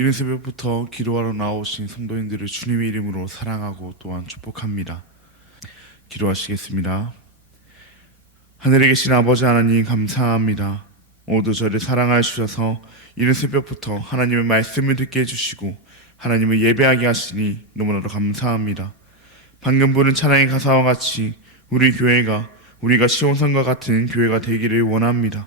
이른 새벽부터 기도하러 나오신 성도님들을 주님의 이름으로 사랑하고 또한 축복합니다. 기도하시겠습니다. 하늘에 계신 아버지 하나님, 감사합니다. 오늘도 저를 사랑하여 주셔서 이른 새벽부터 하나님의 말씀을 듣게 해주시고 하나님을 예배하게 하시니 너무나도 감사합니다. 방금 부른 찬양의 가사와 같이 우리가 시온산과 같은 교회가 되기를 원합니다.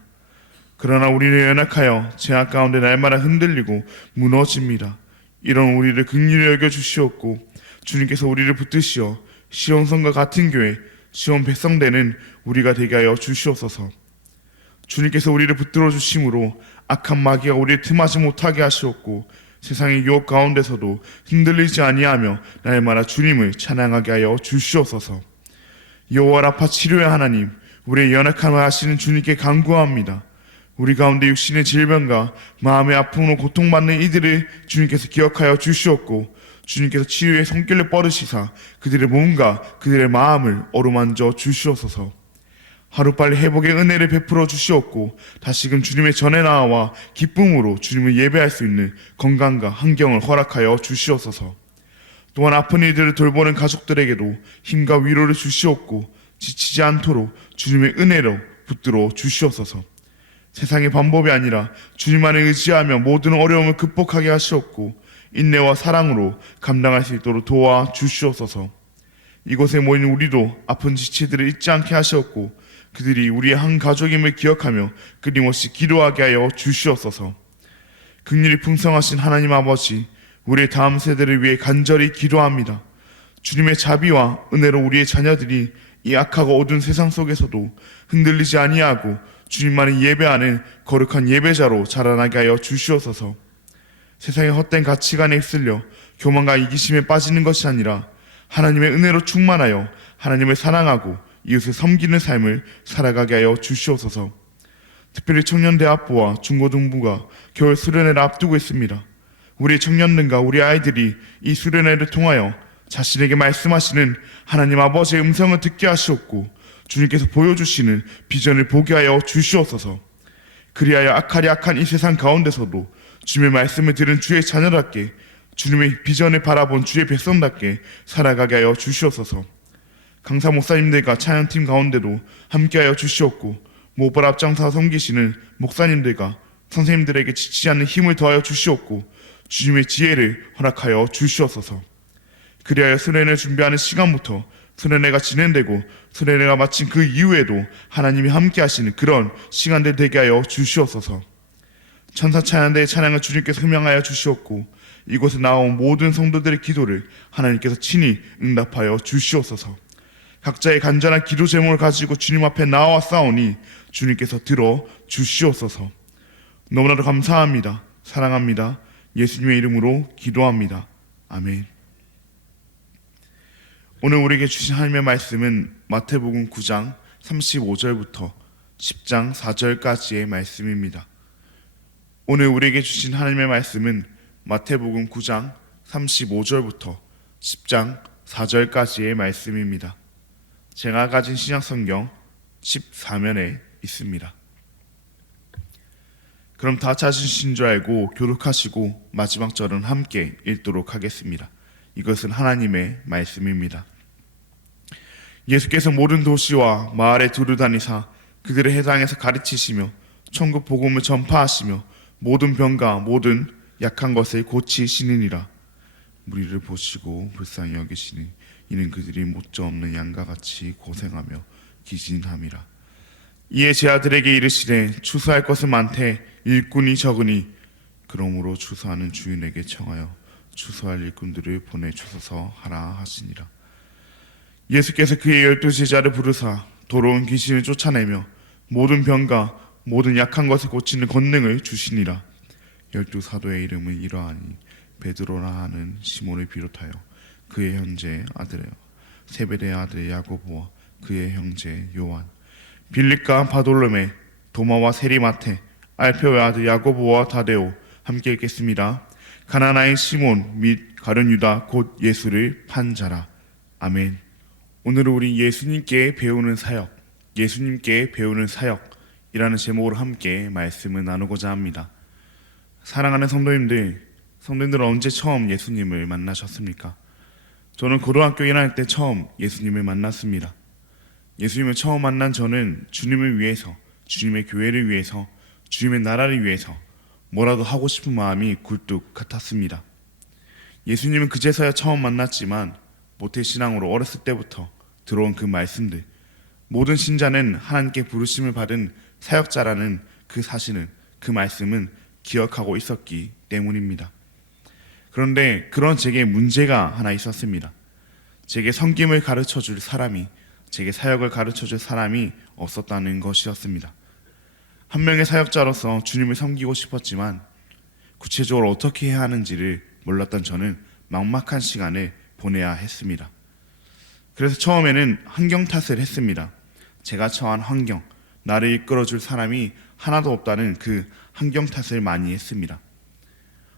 그러나 우리는 연약하여 죄악 가운데 날마다 흔들리고 무너집니다. 이런 우리를 긍휼히 여겨 주시옵고 주님께서 우리를 붙드시어 시온성과 같은 교회, 시온 백성되는 우리가 되게 하여 주시옵소서. 주님께서 우리를 붙들어 주심으로 악한 마귀가 우리를 틈하지 못하게 하시옵고 세상의 유혹 가운데서도 흔들리지 아니하며 날마다 주님을 찬양하게 하여 주시옵소서. 여호와 라파 치료의 하나님, 우리의 연약함을 아시는 주님께 간구합니다. 우리 가운데 육신의 질병과 마음의 아픔으로 고통받는 이들을 주님께서 기억하여 주시옵고 주님께서 치유의 손길을 뻗으시사 그들의 몸과 그들의 마음을 어루만져 주시옵소서. 하루빨리 회복의 은혜를 베풀어 주시옵고 다시금 주님의 전에 나와 기쁨으로 주님을 예배할 수 있는 건강과 환경을 허락하여 주시옵소서. 또한 아픈 이들을 돌보는 가족들에게도 힘과 위로를 주시옵고 지치지 않도록 주님의 은혜로 붙들어 주시옵소서. 세상의 방법이 아니라 주님만을 의지하며 모든 어려움을 극복하게 하시옵고 인내와 사랑으로 감당할 수 있도록 도와 주시옵소서. 이곳에 모인 우리도 아픈 지체들을 잊지 않게 하시옵고 그들이 우리의 한 가족임을 기억하며 끊임없이 기도하게 하여 주시옵소서. 긍휼이 풍성하신 하나님 아버지, 우리의 다음 세대를 위해 간절히 기도합니다. 주님의 자비와 은혜로 우리의 자녀들이 이 악하고 어두운 세상 속에서도 흔들리지 아니하고 주님만을 예배하는 거룩한 예배자로 자라나게 하여 주시옵소서. 세상의 헛된 가치관에 휩쓸려 교만과 이기심에 빠지는 것이 아니라 하나님의 은혜로 충만하여 하나님을 사랑하고 이웃을 섬기는 삶을 살아가게 하여 주시옵소서. 특별히 청년대학부와 중고등부가 겨울 수련회를 앞두고 있습니다. 우리 청년들과 우리 아이들이 이 수련회를 통하여 자신에게 말씀하시는 하나님 아버지의 음성을 듣게 하시옵고 주님께서 보여주시는 비전을 보게 하여 주시옵소서. 그리하여 악하리 악한 이 세상 가운데서도 주님의 말씀을 들은 주의 자녀답게 주님의 비전을 바라본 주의 백성답게 살아가게 하여 주시옵소서. 강사 목사님들과 찬양팀 가운데도 함께하여 주시옵고 모발 앞장서 섬기시는 목사님들과 선생님들에게 지치지 않는 힘을 더하여 주시옵고 주님의 지혜를 허락하여 주시옵소서. 그리하여 수련회를 준비하는 시간부터 수련회가 진행되고 수련회가 마친 그 이후에도 하나님이 함께 하시는 그런 시간들 되게 하여 주시옵소서. 천사 찬양대의 찬양을 주님께서 흠양하여 주시옵고 이곳에 나온 모든 성도들의 기도를 하나님께서 친히 응답하여 주시옵소서. 각자의 간절한 기도 제목을 가지고 주님 앞에 나와 싸우니 주님께서 들어 주시옵소서. 너무나도 감사합니다. 사랑합니다. 예수님의 이름으로 기도합니다. 아멘. 오늘 우리에게 주신 하나님의 말씀은 마태복음 9장 35절부터 10장 4절까지의 말씀입니다. 오늘 우리에게 주신 하나님의 말씀은 마태복음 9장 35절부터 10장 4절까지의 말씀입니다. 제가 가진 신약성경 14면에 있습니다. 그럼 다 찾으신 줄 알고 교독하시고 마지막 절은 함께 읽도록 하겠습니다. 이것은 하나님의 말씀입니다. 예수께서 모든 도시와 마을에 두루 다니사 그들의 회당에서 가르치시며 천국 복음을 전파하시며 모든 병과 모든 약한 것을 고치시느니라. 무리를 보시고 불쌍히 여기시니 이는 그들이 목자 없는 양과 같이 고생하며 기진함이라. 이에 제 아들에게 이르시되 추수할 것은 많되 일꾼이 적으니 그러므로 추수하는 주인에게 청하여 추수할 일꾼들을 보내주소서 하라 하시니라. 예수께서 그의 12제자를 부르사 더러운 귀신을 쫓아내며 모든 병과 모든 약한 것을 고치는 권능을 주시니라. 12사도의 이름은 이러하니 베드로라 하는 시몬을 비롯하여 그의 형제 아들 세베대의 아들 야고보와 그의 형제 요한, 빌립과 바돌로메, 도마와 세리마테, 알페오의 아들 야고보와 다데오. 함께 읽겠습니다. 가나나인 시몬 및 가룟 유다 곧 예수를 판 자라. 아멘. 오늘은 우리 예수님께 배우는 사역이라는 제목으로 함께 말씀을 나누고자 합니다. 사랑하는 성도님들, 성도님들은 언제 처음 예수님을 만나셨습니까? 저는 고등학교 1학년 때 처음 예수님을 만났습니다. 예수님을 처음 만난 저는 주님을 위해서, 주님의 교회를 위해서, 주님의 나라를 위해서 뭐라도 하고 싶은 마음이 굴뚝 같았습니다. 예수님은 그제서야 처음 만났지만 모태신앙으로 어렸을 때부터 들어온 그 말씀들, 모든 신자는 하나님께 부르심을 받은 사역자라는 그 사실은, 그 말씀은 기억하고 있었기 때문입니다. 그런데 그런 제게 문제가 하나 있었습니다. 제게 섬김을 가르쳐줄 사람이, 제게 사역을 가르쳐줄 사람이 없었다는 것이었습니다. 한 명의 사역자로서 주님을 섬기고 싶었지만 구체적으로 어떻게 해야 하는지를 몰랐던 저는 막막한 시간을 보내야 했습니다. 그래서 처음에는 환경 탓을 했습니다. 제가 처한 환경, 나를 이끌어줄 사람이 하나도 없다는 그 환경 탓을 많이 했습니다.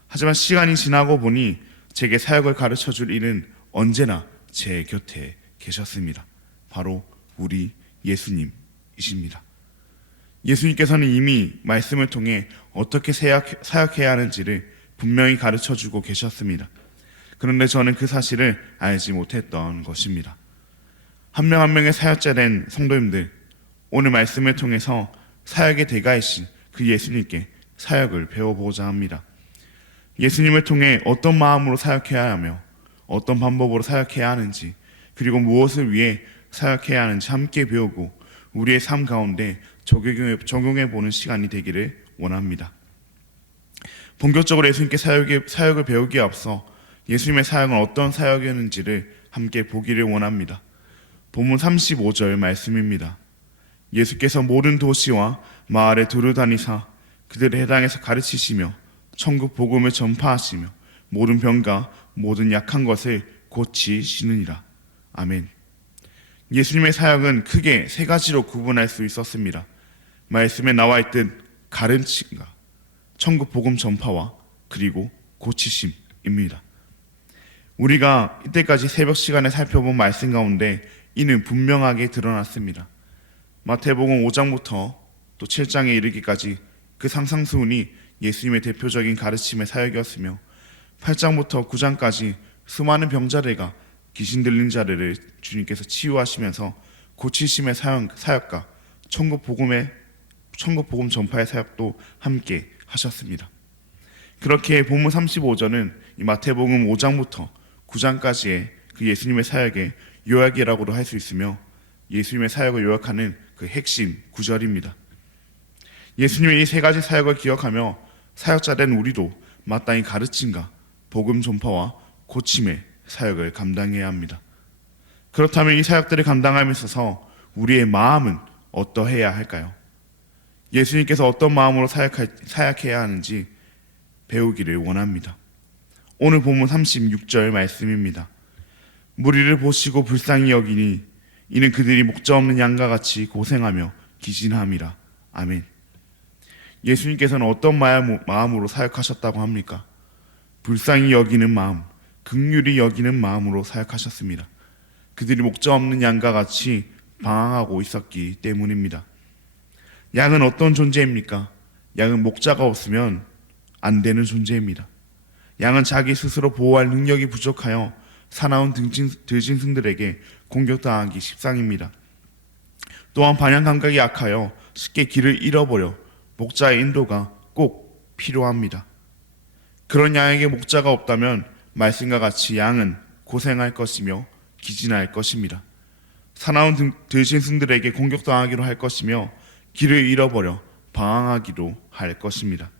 하지만 시간이 지나고 보니 제게 사역을 가르쳐줄 이는 언제나 제 곁에 계셨습니다. 바로 우리 예수님이십니다. 예수님께서는 이미 말씀을 통해 어떻게 사역해야 하는지를 분명히 가르쳐주고 계셨습니다. 그런데 저는 그 사실을 알지 못했던 것입니다. 한 명 한 명의 사역자된 성도님들, 오늘 말씀을 통해서 사역의 대가이신 그 예수님께 사역을 배워보고자 합니다. 예수님을 통해 어떤 마음으로 사역해야 하며 어떤 방법으로 사역해야 하는지, 그리고 무엇을 위해 사역해야 하는지 함께 배우고 우리의 삶 가운데 적용해보는 시간이 되기를 원합니다. 본격적으로 예수님께 사역을 배우기에 앞서 예수님의 사역은 어떤 사역이었는지를 함께 보기를 원합니다. 본문 35절 말씀입니다. 예수께서 모든 도시와 마을에 두루다니사 그들의 해당에서 가르치시며 천국 복음을 전파하시며 모든 병과 모든 약한 것을 고치시느니라. 아멘. 예수님의 사역은 크게 세 가지로 구분할 수 있었습니다. 말씀에 나와 있듯 가르침과 천국 복음 전파와 그리고 고치심입니다. 우리가 이때까지 새벽 시간에 살펴본 말씀 가운데 이는 분명하게 드러났습니다. 마태복음 5장부터 또 7장에 이르기까지 그 상상수훈이 예수님의 대표적인 가르침의 사역이었으며 8장부터 9장까지 수많은 병자들과 귀신 들린 자들을 주님께서 치유하시면서 고치심의 사역과 천국 복음 전파의 사역도 함께 하셨습니다. 그렇게 본문 35절은 이 마태복음 5장부터 9장까지의 그 예수님의 사역의 요약이라고도 할 수 있으며 예수님의 사역을 요약하는 그 핵심 구절입니다. 예수님의 이 세 가지 사역을 기억하며 사역자된 우리도 마땅히 가르침과 복음 전파와 고침의 사역을 감당해야 합니다. 그렇다면 이 사역들을 감당함에 있어서 우리의 마음은 어떠해야 할까요? 예수님께서 어떤 마음으로 사역해야 하는지 배우기를 원합니다. 오늘 본문 36절 말씀입니다. 무리를 보시고 불쌍히 여기니 이는 그들이 목자 없는 양과 같이 고생하며 기진함이라. 아멘. 예수님께서는 어떤 마음으로 사역하셨다고 합니까? 불쌍히 여기는 마음, 긍휼히 여기는 마음으로 사역하셨습니다. 그들이 목자 없는 양과 같이 방황하고 있었기 때문입니다. 양은 어떤 존재입니까? 양은 목자가 없으면 안 되는 존재입니다. 양은 자기 스스로 보호할 능력이 부족하여 사나운 들짐승들에게 공격당하기 십상입니다. 또한 반영 감각이 약하여 쉽게 길을 잃어버려 목자의 인도가 꼭 필요합니다. 그런 양에게 목자가 없다면 말씀과 같이 양은 고생할 것이며 기진할 것입니다. 사나운 들짐승들에게 공격당하기로 할 것이며 길을 잃어버려 방황하기도 할 것입니다.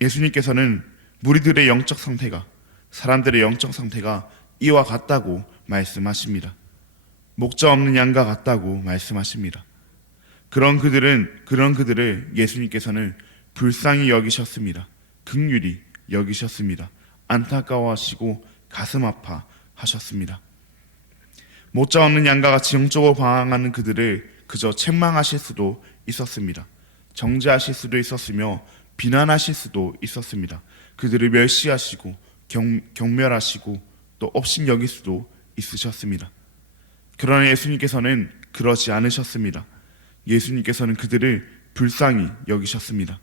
예수님께서는 무리들의 영적 상태가, 사람들의 영적 상태가 이와 같다고 말씀하십니다. 목자 없는 양과 같다고 말씀하십니다. 그런 그들을 예수님께서는 불쌍히 여기셨습니다. 긍휼히 여기셨습니다. 안타까워하시고 가슴 아파하셨습니다. 목자 없는 양과 같이 영적으로 방황하는 그들을 그저 책망하실 수도 있었습니다. 정죄하실 수도 있었으며 비난하실 수도 있었습니다. 그들을 멸시하시고 경멸하시고 또 업신 여길 수도 있으셨습니다. 그러나 예수님께서는 그러지 않으셨습니다. 예수님께서는 그들을 불쌍히 여기셨습니다.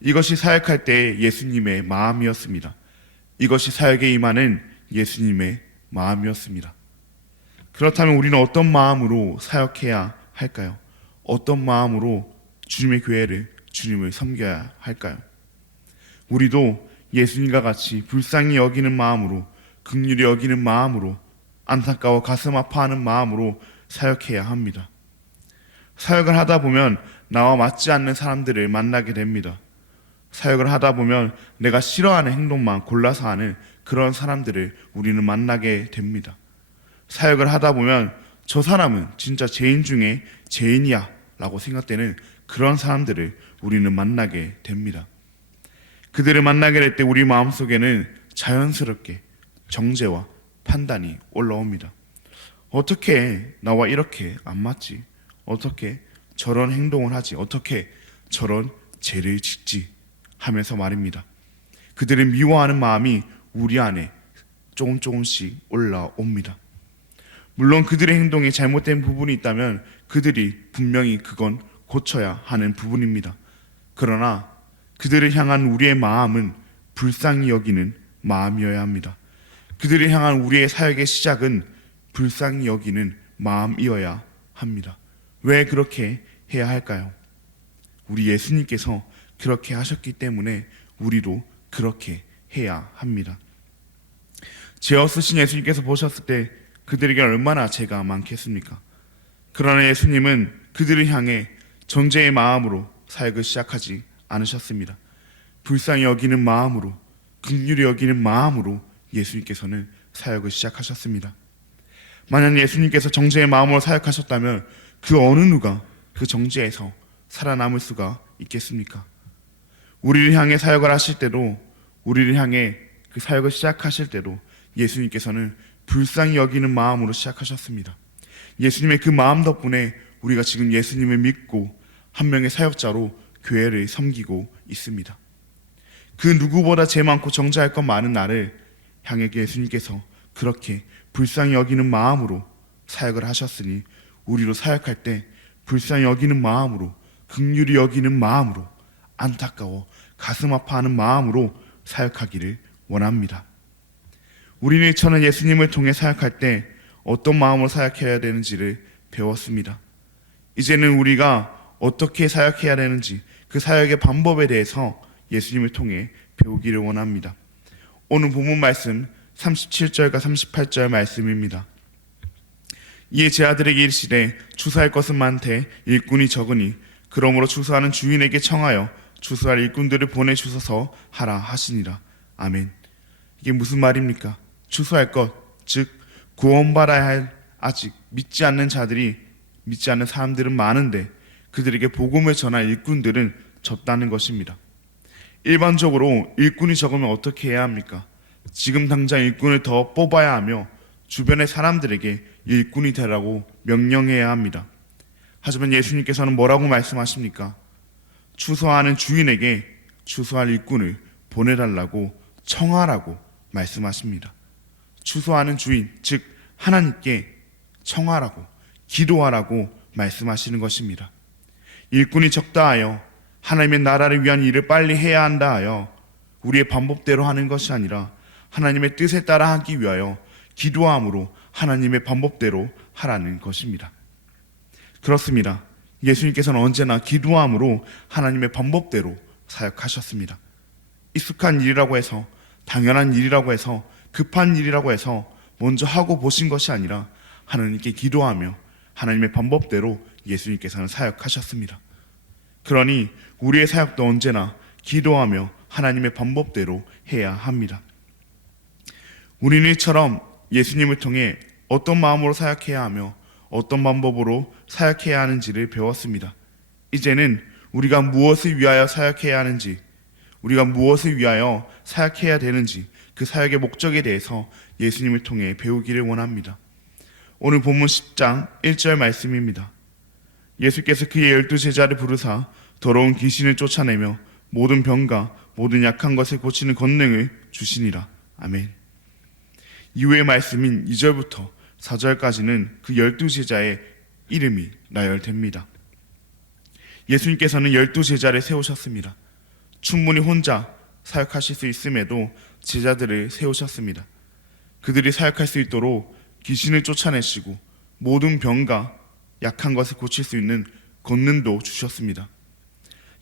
이것이 사역할 때의 예수님의 마음이었습니다. 이것이 사역에 임하는 예수님의 마음이었습니다. 그렇다면 우리는 어떤 마음으로 사역해야 할까요? 어떤 마음으로 주님의 교회를, 주님을 섬겨야 할까요? 우리도 예수님과 같이 불쌍히 여기는 마음으로, 긍휼히 여기는 마음으로, 안타까워 가슴 아파하는 마음으로 사역해야 합니다. 사역을 하다 보면 나와 맞지 않는 사람들을 만나게 됩니다. 사역을 하다 보면 내가 싫어하는 행동만 골라서 하는 그런 사람들을 우리는 만나게 됩니다. 사역을 하다 보면 저 사람은 진짜 죄인 중에 죄인이야 라고 생각되는 그런 사람들을 우리는 만나게 됩니다. 그들을 만나게 될 때 우리 마음속에는 자연스럽게 정죄와 판단이 올라옵니다. 어떻게 나와 이렇게 안 맞지? 어떻게 저런 행동을 하지? 어떻게 저런 죄를 짓지? 하면서 말입니다. 그들을 미워하는 마음이 우리 안에 조금씩 올라옵니다. 물론 그들의 행동에 잘못된 부분이 있다면 그들이 분명히 그건 고쳐야 하는 부분입니다. 그러나 그들을 향한 우리의 마음은 불쌍히 여기는 마음이어야 합니다. 그들을 향한 우리의 사역의 시작은 불쌍히 여기는 마음이어야 합니다. 왜 그렇게 해야 할까요? 우리 예수님께서 그렇게 하셨기 때문에 우리도 그렇게 해야 합니다. 죄 없으신 예수님께서 보셨을 때 그들에게 얼마나 죄가 많겠습니까? 그러나 예수님은 그들을 향해 정죄의 마음으로 사역을 시작하지 않으셨습니다. 불쌍히 여기는 마음으로, 긍휼히 여기는 마음으로 예수님께서는 사역을 시작하셨습니다. 만약 예수님께서 정죄의 마음으로 사역하셨다면 그 어느 누가 그 정죄에서 살아남을 수가 있겠습니까? 우리를 향해 사역을 하실 때도, 우리를 향해 그 사역을 시작하실 때도 예수님께서는 불쌍히 여기는 마음으로 시작하셨습니다. 예수님의 그 마음 덕분에 우리가 지금 예수님을 믿고 한 명의 사역자로 교회를 섬기고 있습니다. 그 누구보다 죄 많고 정죄할 것 많은 나를 향해 예수님께서 그렇게 불쌍히 여기는 마음으로 사역을 하셨으니 우리도 사역할 때 불쌍히 여기는 마음으로, 긍휼히 여기는 마음으로, 안타까워 가슴 아파하는 마음으로 사역하기를 원합니다. 우리는 저는 예수님을 통해 사역할 때 어떤 마음으로 사역해야 되는지를 배웠습니다. 이제는 우리가 어떻게 사역해야 되는지 그 사역의 방법에 대해서 예수님을 통해 배우기를 원합니다. 오늘 본문 말씀 37절과 38절 말씀입니다. 이에 제 아들에게 이르시되 추수할 것은 많되 일꾼이 적으니 그러므로 추수하는 주인에게 청하여 추수할 일꾼들을 보내주소서 하라 하시니라. 아멘. 이게 무슨 말입니까? 추수할 것, 즉 구원받아야 할 아직 믿지 않는 자들이, 믿지 않는 사람들은 많은데 그들에게 복음을 전할 일꾼들은 적다는 것입니다. 일반적으로 일꾼이 적으면 어떻게 해야 합니까? 지금 당장 일꾼을 더 뽑아야 하며 주변의 사람들에게 일꾼이 되라고 명령해야 합니다. 하지만 예수님께서는 뭐라고 말씀하십니까? 추수하는 주인에게 추수할 일꾼을 보내달라고 청하라고 말씀하십니다. 추수하는 주인, 즉 하나님께 청하라고, 기도하라고 말씀하시는 것입니다. 일꾼이 적다 하여 하나님의 나라를 위한 일을 빨리 해야 한다 하여 우리의 방법대로 하는 것이 아니라 하나님의 뜻에 따라 하기 위하여 기도함으로 하나님의 방법대로 하라는 것입니다. 그렇습니다. 예수님께서는 언제나 기도함으로 하나님의 방법대로 사역하셨습니다. 익숙한 일이라고 해서, 당연한 일이라고 해서, 급한 일이라고 해서 먼저 하고 보신 것이 아니라 하나님께 기도하며 하나님의 방법대로 예수님께서는 사역하셨습니다. 그러니 우리의 사역도 언제나 기도하며 하나님의 방법대로 해야 합니다. 우리는 이처럼 예수님을 통해 어떤 마음으로 사역해야 하며 어떤 방법으로 사역해야 하는지를 배웠습니다. 이제는 우리가 무엇을 위하여 사역해야 하는지, 우리가 무엇을 위하여 사역해야 되는지 그 사역의 목적에 대해서 예수님을 통해 배우기를 원합니다. 오늘 본문 10장 1절 말씀입니다. 예수께서 그의 12제자를 부르사 더러운 귀신을 쫓아내며 모든 병과 모든 약한 것을 고치는 권능을 주시니라. 아멘. 이후의 말씀인 2절부터 4절까지는 그 12제자의 이름이 나열됩니다. 예수님께서는 12제자를 세우셨습니다. 충분히 혼자 사역하실 수 있음에도 제자들을 세우셨습니다. 그들이 사역할 수 있도록 귀신을 쫓아내시고 모든 병과 약한 것을 고칠 수 있는 권능도 주셨습니다.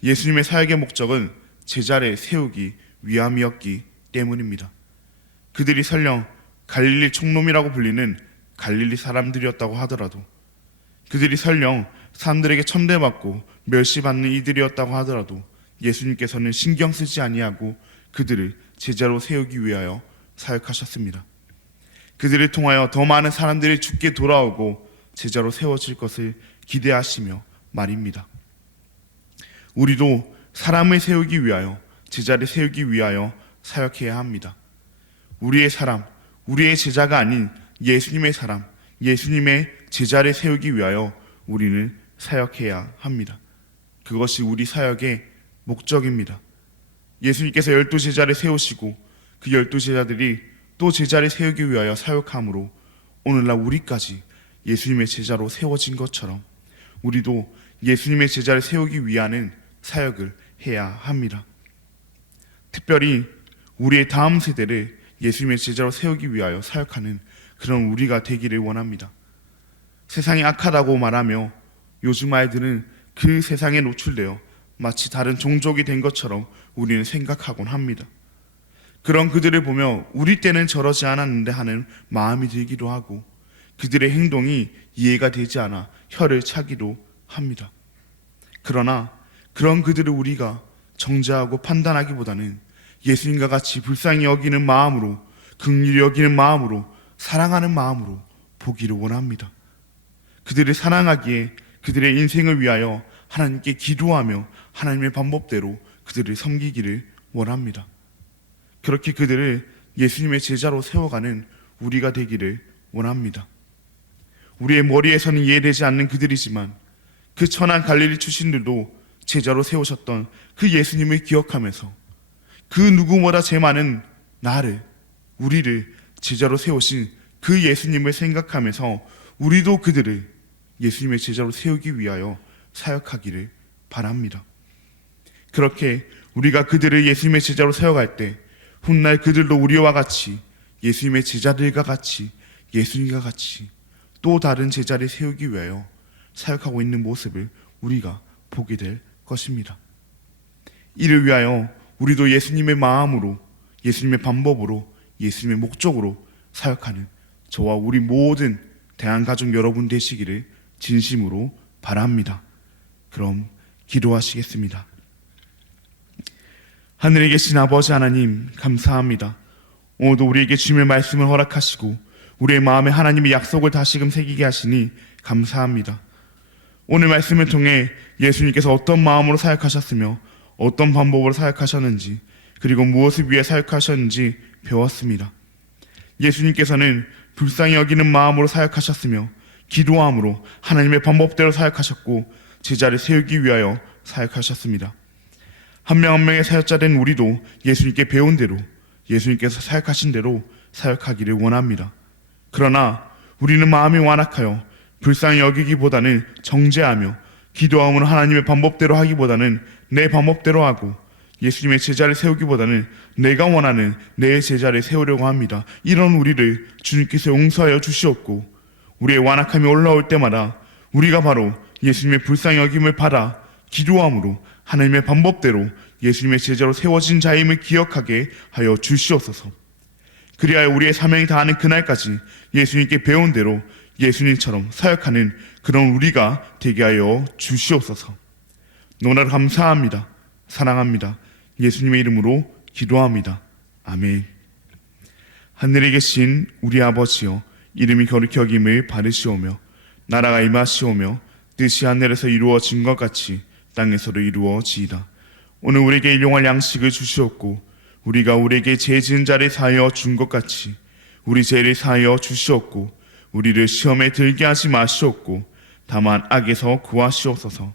예수님의 사역의 목적은 제자를 세우기 위함이었기 때문입니다. 그들이 설령 갈릴리 촌놈이라고 불리는 갈릴리 사람들이었다고 하더라도, 그들이 설령 사람들에게 천대받고 멸시받는 이들이었다고 하더라도 예수님께서는 신경 쓰지 아니하고 그들을 제자로 세우기 위하여 사역하셨습니다. 그들을 통하여 더 많은 사람들이 주께 돌아오고 제자로 세워질 것을 기대하시며 말입니다. 우리도 사람을 세우기 위하여, 제자를 세우기 위하여 사역해야 합니다. 우리의 사람, 우리의 제자가 아닌 예수님의 사람, 예수님의 제자를 세우기 위하여 우리는 사역해야 합니다. 그것이 우리 사역의 목적입니다. 예수님께서 12제자를 세우시고 그 12제자들이 또 제자를 세우기 위하여 사역함으로 오늘날 우리까지 예수님의 제자로 세워진 것처럼 우리도 예수님의 제자를 세우기 위하는 사역을 해야 합니다. 특별히 우리의 다음 세대를 예수님의 제자로 세우기 위하여 사역하는 그런 우리가 되기를 원합니다. 세상이 악하다고 말하며 요즘 아이들은 그 세상에 노출되어 마치 다른 종족이 된 것처럼 우리는 생각하곤 합니다. 그런 그들을 보며 우리 때는 저러지 않았는데 하는 마음이 들기도 하고 그들의 행동이 이해가 되지 않아 혀를 차기도 합니다. 그러나 그런 그들을 우리가 정죄하고 판단하기보다는 예수님과 같이 불쌍히 여기는 마음으로, 긍휼히 여기는 마음으로, 사랑하는 마음으로 보기를 원합니다. 그들을 사랑하기에 그들의 인생을 위하여 하나님께 기도하며 하나님의 방법대로 그들을 섬기기를 원합니다. 그렇게 그들을 예수님의 제자로 세워가는 우리가 되기를 원합니다. 우리의 머리에서는 이해되지 않는 그들이지만 그 천한 갈릴리 출신들도 제자로 세우셨던 그 예수님을 기억하면서 그 누구보다 제 많은 나를, 우리를 제자로 세우신 그 예수님을 생각하면서 우리도 그들을 예수님의 제자로 세우기 위하여 사역하기를 바랍니다. 그렇게 우리가 그들을 예수님의 제자로 세워갈 때 훗날 그들도 우리와 같이 예수님의 제자들과 같이 예수님과 같이 또 다른 제자를 세우기 위하여 사역하고 있는 모습을 우리가 보게 될 것입니다. 이를 위하여 우리도 예수님의 마음으로, 예수님의 방법으로, 예수님의 목적으로 사역하는 저와 우리 모든 대한가족 여러분 되시기를 진심으로 바랍니다. 그럼 기도하시겠습니다. 하늘에 계신 아버지 하나님, 감사합니다. 오늘도 우리에게 주님의 말씀을 허락하시고 우리의 마음에 하나님의 약속을 다시금 새기게 하시니 감사합니다. 오늘 말씀을 통해 예수님께서 어떤 마음으로 사역하셨으며 어떤 방법으로 사역하셨는지, 그리고 무엇을 위해 사역하셨는지 배웠습니다. 예수님께서는 불쌍히 여기는 마음으로 사역하셨으며 기도함으로 하나님의 방법대로 사역하셨고 제자를 세우기 위하여 사역하셨습니다. 한 명 한 명의 사역자된 우리도 예수님께 배운 대로, 예수님께서 사역하신 대로 사역하기를 원합니다. 그러나 우리는 마음이 완악하여 불쌍히 여기기보다는 정죄하며 기도함으로 하나님의 방법대로 하기보다는 내 방법대로 하고 예수님의 제자를 세우기보다는 내가 원하는 내 제자를 세우려고 합니다. 이런 우리를 주님께서 용서하여 주시옵고 우리의 완악함이 올라올 때마다 우리가 바로 예수님의 불쌍히 여김을 받아 기도함으로 하나님의 방법대로 예수님의 제자로 세워진 자임을 기억하게 하여 주시옵소서. 그리하여 우리의 사명이 다하는 그날까지 예수님께 배운 대로 예수님처럼 사역하는 그런 우리가 되게 하여 주시옵소서. 너무나 감사합니다. 사랑합니다. 예수님의 이름으로 기도합니다. 아멘. 하늘에 계신 우리 아버지여, 이름이 거룩히 여김을 받으시오며 나라가 임하시오며 뜻이 하늘에서 이루어진 것 같이 땅에서도 이루어지이다. 오늘 우리에게 일용할 양식을 주시옵고 우리가 우리에게 죄 지은 자를 사하여 준 것 같이 우리 죄를 사하여 주시옵고 우리를 시험에 들게 하지 마시옵고 다만 악에서 구하시옵소서.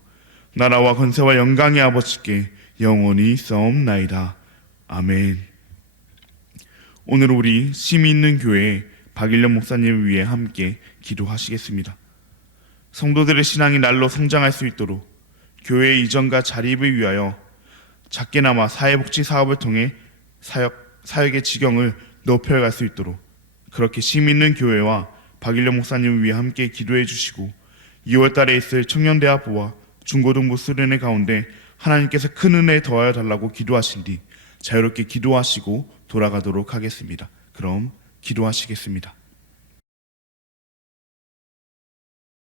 나라와 권세와 영광의 아버지께 영원히 있사옵나이다. 아멘. 오늘 우리 심이 있는 교회 박일련 목사님을 위해 함께 기도하시겠습니다. 성도들의 신앙이 날로 성장할 수 있도록 교회의 이전과 자립을 위하여 작게나마 사회복지 사업을 통해 사역의 지경을 높여갈 수 있도록 그렇게 힘 있는 교회와 박일령 목사님을 위해 함께 기도해 주시고 2월 달에 있을 청년대학부와 중고등부 수련회 가운데 하나님께서 큰 은혜 더하여 달라고 기도하신 뒤 자유롭게 기도하시고 돌아가도록 하겠습니다. 그럼 기도하시겠습니다.